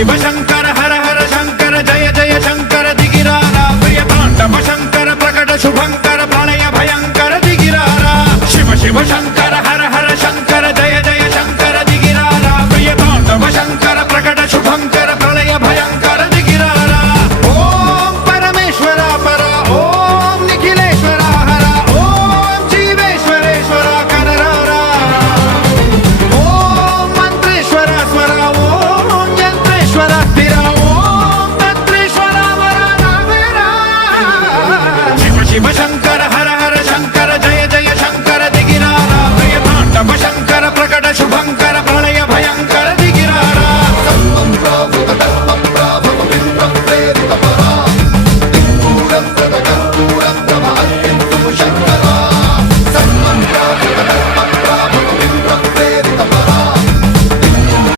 शिव शंकर हर हर शंकर जय जय शंकर दिगिरारा प्रिय तांडव शंकर प्रकट शुभंकर प्रलय भयंकर दिगिरारा शिव शिव शंकर